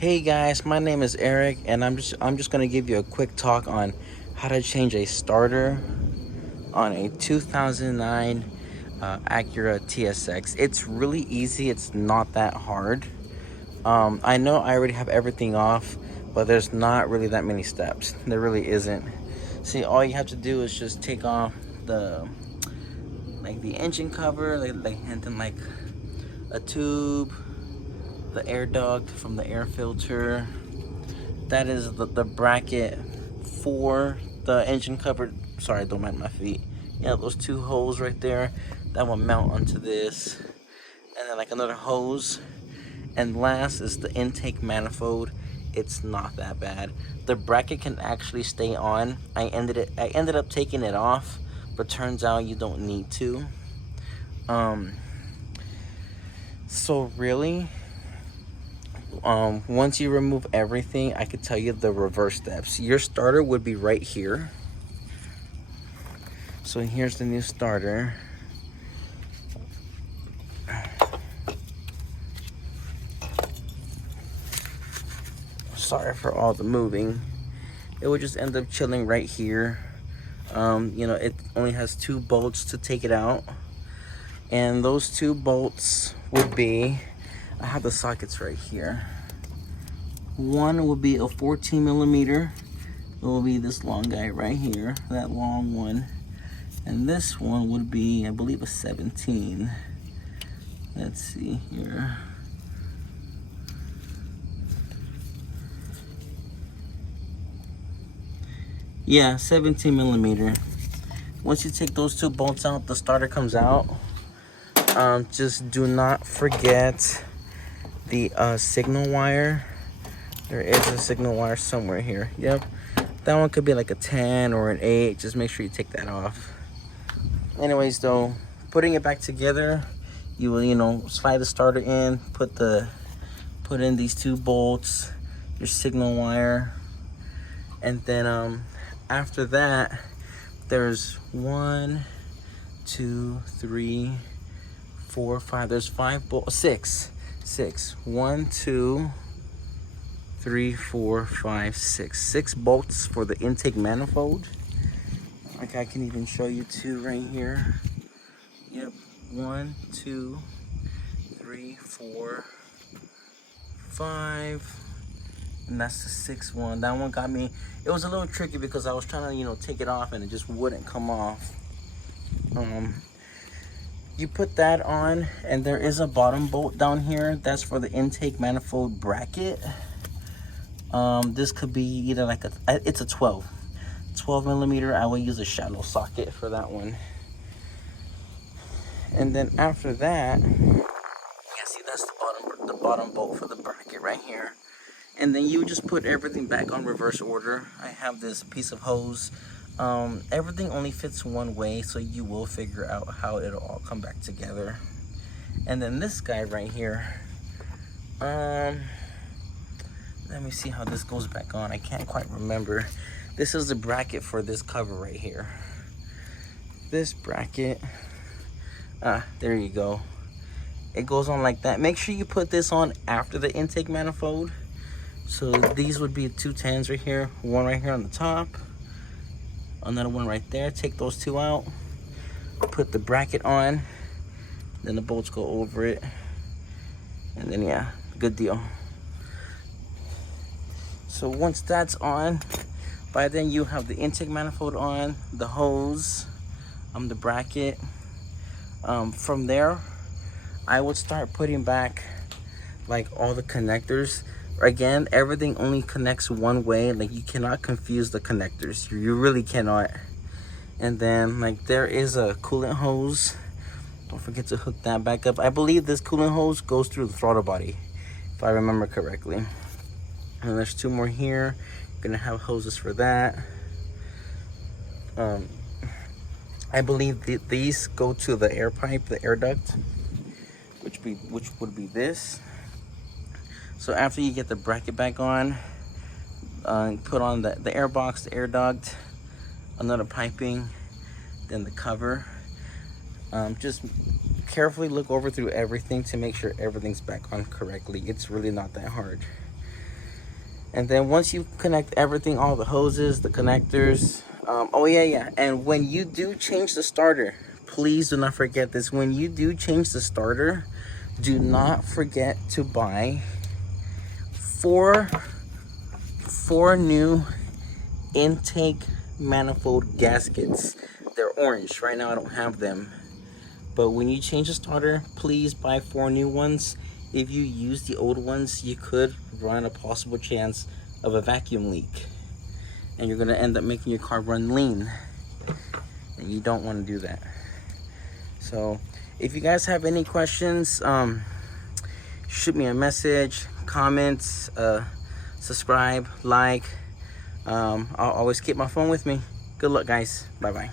Hey guys, my name is Eric, and I'm just gonna give you a quick talk on how to change a starter on a 2009 Acura TSX. It's really easy. It's not that hard. I know I already have everything off, but there's not really that many steps. There really isn't. See, all you have to do is just take off the engine cover, and then a tube, the air duct from the air filter. That is the bracket for the engine cover. Sorry, don't mind my feet. Yeah, those two holes right there, that will mount onto this. And then like another hose. And last is the intake manifold. It's not that bad. The bracket can actually stay on. I ended up taking it off, but turns out you don't need to. So really, once you remove everything, I could tell you the reverse steps. Your starter would be right here. So here's the new starter. Sorry for all the moving. It would just end up chilling right here. It only has 2 bolts to take it out. And those 2 bolts would be, I have the sockets right here. One will be a 14 millimeter. It will be this long guy right here, that long one. And this one would be, I believe, a 17. Let's see here. Yeah, 17 millimeter. Once you take those 2 bolts out, the starter comes out. Just do not forget the signal wire. There is a signal wire somewhere here. Yep, that one could be like a 10 or an 8. Just make sure you take that off. Anyways, though, putting it back together, you will, slide the starter in, put in these 2 bolts, your signal wire, and then after that, there's 1, 2, 3, 4, 5. There's 5 bolts. 6. 1, 2, 3, 4, 5, 6. 6 bolts for the intake manifold. Like I can even show you 2 right here. Yep. 1, 2, 3, 4, 5. And that's the 6th one. That one got me. It was a little tricky because I was trying to, take it off and it just wouldn't come off. You put that on, and there is a bottom bolt down here. That's for the intake manifold bracket. This could be either it's a 12 millimeter. I will use a shallow socket for that one. And then after that, yeah, see, that's the bottom bolt for the bracket right here. And then you just put everything back on reverse order. I have this piece of hose. Everything only fits one way, so you will figure out how it'll all come back together. And then this guy right here, let me see how this goes back on. I can't quite remember. This is the bracket for this cover right here. This bracket, there you go. It goes on like that. Make sure you put this on after the intake manifold. So these would be 2 10s right here, one right here on the top, another one right there. Take those 2 out, put the bracket on, then the bolts go over it, and then yeah, good deal. So once that's on, by then you have the intake manifold on, the hose, the bracket. From there, I would start putting back like all the connectors. Again, everything only connects one way. Like, you cannot confuse the connectors. You really cannot. And then there is a coolant hose. Don't forget to hook that back up. I believe this coolant hose goes through the throttle body, if I remember correctly. And there's 2 more here. You're gonna have hoses for that. I believe these go to the air pipe, the air duct, which would be this. So after you get the bracket back on, put on the air box, the air duct, another piping, then the cover. Just carefully look over through everything to make sure everything's back on correctly. It's really not that hard. And then once you connect everything, all the hoses, the connectors, oh yeah, and when you do change the starter, please do not forget this. When you do change the starter, do not forget to buy four new intake manifold gaskets. They're orange. Right now I don't have them. But when you change the starter, please buy 4 new ones. If you use the old ones, you could run a possible chance of a vacuum leak. And you're gonna end up making your car run lean. And you don't wanna do that. So if you guys have any questions, shoot me a message, comment, subscribe, like. I'll always keep my phone with me. Good luck, guys. Bye-bye.